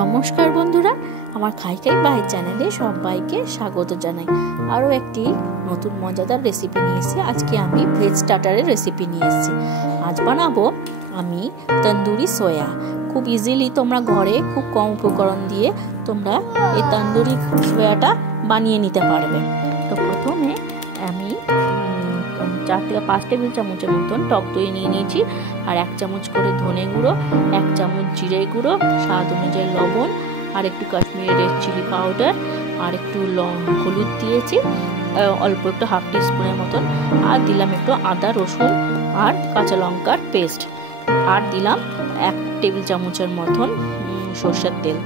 নমস্কার বন্ধুরা, আমার খাই খাই বাই চ্যানেলে সবাইকে স্বাগত জানাই। আরও একটি নতুন মজাদার রেসিপি নিয়ে এসেছি। আজকে আমি ভেজ স্টার্টারের রেসিপি নিয়ে এসেছি। আজ বানাবো আমি তন্দুরি সোয়া। খুব ইজিলি তোমরা ঘরে খুব কম উপকরণ দিয়ে তোমরা এই তন্দুরি সোয়াটা বানিয়ে নিতে পারবে। তো প্রথমে আমি 4 থেকে 5 টেবিল চামচের মতন টক দই নিয়ে নিয়েছি, আর 1 চামচ করে ধনে গুঁড়ো, 1 চামচ জিরে গুঁড়ো, স্বাদ অনুযায়ী লবণ, আর একটু কাশ্মীরি রেড চিলি পাউডার, আর একটু হলুদ দিয়েছি, অল্প একটু হাফ টিস্পুনের মতন, আর দিলাম একটু আদা রসুন আর কাঁচা লঙ্কার পেস্ট, আর দিলাম 1 টেবিল চামচের মতন সরষের তেল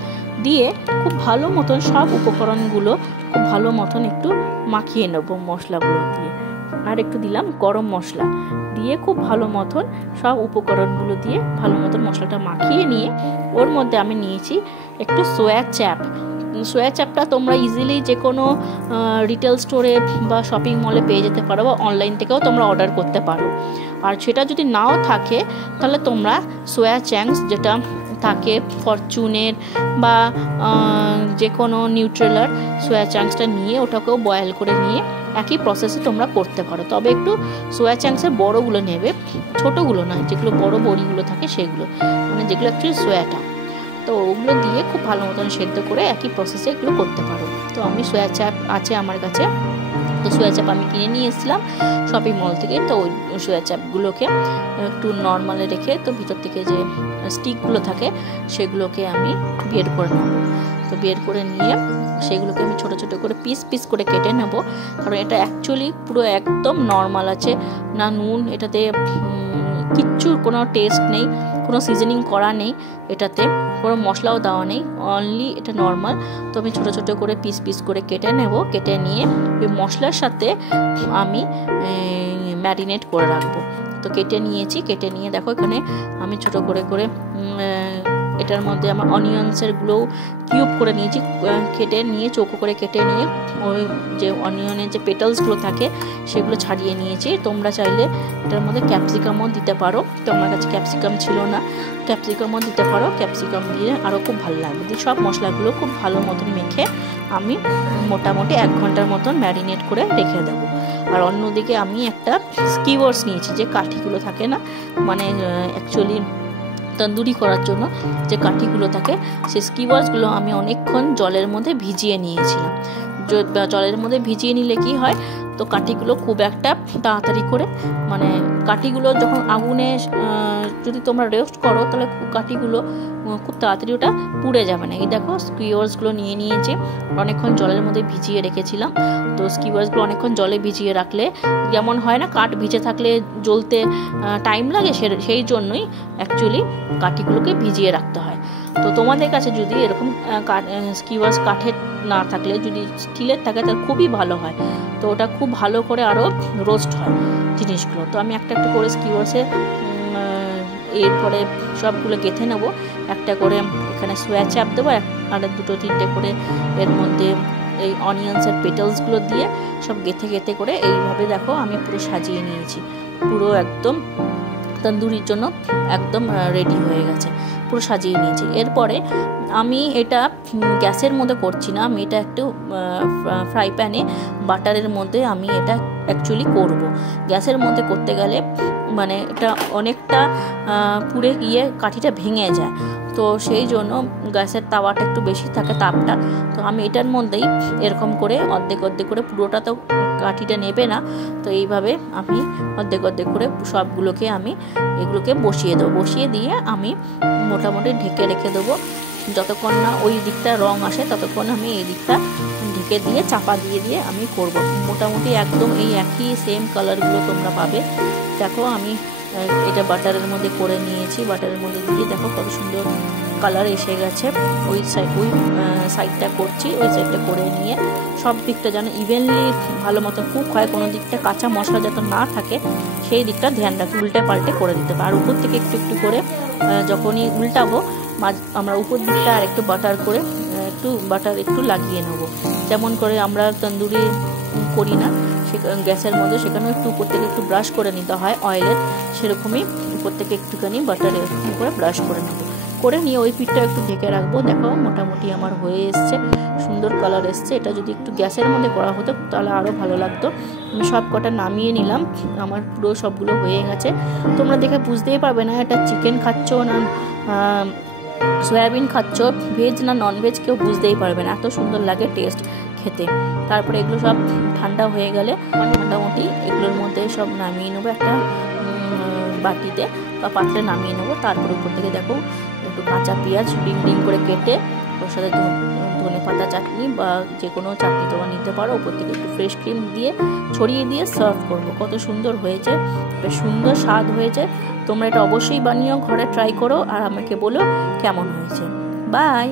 দিয়ে খুব ভালো মতন সব উপকরণগুলো খুব ভালো মতন একটু মাখিয়ে নেবো মশলাগুলো দিয়ে। আর একটু দিলাম গরম মশলা দিয়ে খুব ভালো মতন সব উপকরণগুলো দিয়ে ভালো মতন মশলাটা মাখিয়ে নিয়ে ওর মধ্যে আমি নিয়েছি একটু সোয়া চ্যাপ। সোয়া চ্যাপটা তোমরা ইজিলি যে কোনো রিটেল স্টোরে বা শপিং মলে পেয়ে যেতে পারো, বা অনলাইন থেকেও তোমরা অর্ডার করতে পারো। আর সেটা যদি নাও থাকে তাহলে তোমরা সোয়া চ্যাংস যেটা থাকে ফরচুনের বা যে কোনো নিউট্রেলার সোয়া চাংসটা নিয়ে ওটাকেও বয়েল করে নিয়ে একই প্রসেসে তোমরা করতে পারো। তবে একটু সোয়া চাংসের বড়গুলো নেবে, ছোটোগুলো নয়, যেগুলো বড় বড়িগুলো থাকে সেগুলো, মানে যেগুলো অ্যাকচুয়ালি সোয়াটা। তো ওগুলো দিয়ে খুব ভালো মতন সেদ্ধ করে একই প্রসেসে এগুলো করতে পারো। তো আমি সোয়া চাপ আছে আমার কাছে, তো সোয়া চাপ আমি কিনে নিয়ে এসেছিলাম শপিং মল থেকে। তো ওই সোয়া চাপগুলোকে একটু নর্মালে রেখে তো ভিতর থেকে যে স্টিকগুলো থাকে সেগুলোকে আমি বের করে নেব। তো বের করে নিয়ে সেগুলোকে আমি ছোটো ছোটো করে পিস পিস করে কেটে নেব, কারণ এটা অ্যাকচুয়ালি পুরো একদম নর্মাল আছে, না নুন এটাতে কিচ্ছু কোনো টেস্ট নেই, কোনো সিজনিং করা নেই, এটাতে কোনো মশলাও দেওয়া নেই, অনলি এটা নর্মাল। তো আমি ছোটো ছোটো করে পিস পিস করে কেটে নেব। কেটে নিয়ে ওই মশলার সাথে আমি ম্যারিনেট করে রাখবো। তো কেটে নিয়েছি, কেটে নিয়ে দেখো এখানে আমি ছোটো করে করে এটার মধ্যে আমার অনিয়ন্সেরগুলোও কিউব করে নিয়েছি, কেটে নিয়ে চৌকো করে কেটে নিয়ে ওই যে অনিয়নের যে পেটালসগুলো থাকে সেগুলো ছাড়িয়ে নিয়েছি। তোমরা চাইলে এটার মধ্যে ক্যাপসিকামও দিতে পারো, তো আমার কাছে ক্যাপসিকাম ছিল না, ক্যাপসিকামও দিতে পারো, ক্যাপসিকাম দিয়ে আরও খুব ভালো লাগবে। দিয়ে সব মশলাগুলো খুব ভালো মতন মেখে আমি মোটামুটি 1 ঘন্টার মতন ম্যারিনেট করে রেখে দেবো। আর অন্যদিকে আমি একটা স্কিওয়ার্স নিয়েছি, যে কাঠিগুলো থাকে না, মানে অ্যাকচুয়ালি তন্দুরি করার জন্য যে কাঠিগুলো থাকে সেই স্কিওয়ার্সগুলো আমি অনেকক্ষণ জলের মধ্যে ভিজিয়ে নিয়েছিলাম। জলের মধ্যে ভিজিয়ে নিলে কি হয়, তো কাঠিগুলো খুব একটা তাড়াতাড়ি করে, মানে কাঠিগুলো যখন আগুনে যদি তোমরা রোস্ট করো তাহলে কাঠিগুলো খুব তাড়াতাড়ি ওটা পুড়ে যাবে না। এই দেখো স্কিওয়ার্সগুলো নিয়ে নিয়েছি, অনেকক্ষণ জলের মধ্যে ভিজিয়ে রেখেছিলাম। তো স্কিওয়ার্সগুলো অনেকক্ষণ জলে ভিজিয়ে রাখলে যেমন হয় না, কাঠ ভিজে থাকলে জ্বলতে টাইম লাগে, সেই জন্যই অ্যাকচুয়ালি কাঠিগুলোকে ভিজিয়ে রাখতে হয়। তো তোমাদের কাছে যদি এরকম স্কিওয়ার্স কাঠের না থাকলে যদি স্টিলের থাকে তাহলে খুবই ভালো হয়, তো ওটা খুব ভালো করে আরও রোস্ট হয় জিনিসগুলো। তো আমি একটা একটা করে স্কিওয়ার্সে এরপরে সবগুলো গেঁথে নেব, একটা করে এখানে সোয়া চাপ দেবো, আর 2-3টে করে এর মধ্যে এই অনিয়ন্সের পেটালসগুলো দিয়ে সব গেঁথে গেঁথে করে এইভাবে দেখো আমি পুরো সাজিয়ে নিয়েছি। পুরো একদম তন্দুরির জন্য একদম রেডি হয়ে গেছে, পুরো সাজিয়ে নিয়েছি। এরপরে আমি এটা গ্যাসের মধ্যে করছি না, আমি এটা একটু ফ্রাই প্যানে বাটারের মধ্যে আমি এটা অ্যাকচুয়ালি করব। গ্যাসের মধ্যে করতে গেলে মানে এটা অনেকটা পুড়ে গিয়ে কাঠিটা ভেঙে যায়, তো সেই জন্য গ্যাসের তাওয়াটা একটু বেশি থাকে তাপটা। তো আমি এটার মধ্যেই এরকম করে অর্ধেক অর্ধেক করে, পুরোটা তো কাঠিটা নেবে না, তো এইভাবে আমি অর্ধেক অর্ধেক করে সবগুলোকে আমি এগুলোকে বসিয়ে দেবো। বসিয়ে দিয়ে আমি মোটামুটি ঢেকে রেখে দেবো, যতক্ষণ না ওই দিকটা রং আসে ততক্ষণ আমি এই দিকটা ঢেকে দিয়ে চাপা দিয়ে দিয়ে আমি করব। মোটামুটি একদম এই একই সেম কালারগুলো তোমরা পাবে। দেখো আমি এটা বাটারের মধ্যে করে নিয়েছি, বাটারের মধ্যে দিয়ে দেখো কত সুন্দর কালার এসে গেছে। ওই সাইডটা করছি, ওই সাইডটা করে নিয়ে সব দিকটা যেন ইভেনলি ভালো মতো কুক হয়, কোনো দিকটা কাঁচা মশলা যাতে না থাকে সেই দিকটা ধ্যান রাখি, উল্টে পাল্টে করে দিতে হবে। আর উপর থেকে একটু একটু করে যখনই উল্টাবো আমরা উপর দিকটা আর একটু বাটার করে বাটার একটু লাগিয়ে নেবো, যেমন করে আমরা তন্দুরি করি না গ্যাসের মধ্যে, সেখানেও একটু উপর থেকে একটু ব্রাশ করে নিতে হয় অয়েলের, সেরকমই উপর থেকে একটুখানি বাটারে করে ব্রাশ করে নেবো। করে নিয়ে ওই পিঠটা একটু ঢেকে রাখবো। দেখো মোটামুটি আমার হয়ে এসছে, সুন্দর কালার এসছে। এটা যদি একটু গ্যাসের মধ্যে করা হতো তাহলে আরও ভালো লাগতো। আমি সব কটা নামিয়ে নিলাম, আমার পুরো সবগুলো হয়ে গেছে। তোমরা দেখে বুঝতেই পারবে না এটা চিকেন খাচ্ছ না সয়াবিন খাচ্ছ, ভেজ না নন ভেজ কেউ বুঝতেই পারবে না, এত সুন্দর লাগে টেস্ট খেতে। তারপরে এগুলো সব ঠান্ডা হয়ে গেলে মোটামুটি এগুলোর মধ্যে সব নামিয়ে নেবো একটা বাটিতে বা পাত্রে নামিয়ে নেবো। তারপর উপর থেকে দেখো একটু কাঁচা পেঁয়াজ রিং রিং করে কেটে ওর সাথে ধনে পাতা চাটনি বা যে কোনো চাটনি তোমরা নিতে পারো, উপর থেকে একটু ফ্রেশ ক্রিম দিয়ে ছড়িয়ে দিয়ে সার্ভ করবো। কত সুন্দর হয়েছে, বেশ সুন্দর স্বাদ হয়েছে। তোমরা এটা অবশ্যই বানিও, ঘরে ট্রাই করো আর আমাকে বলো কেমন হয়েছে। বাই।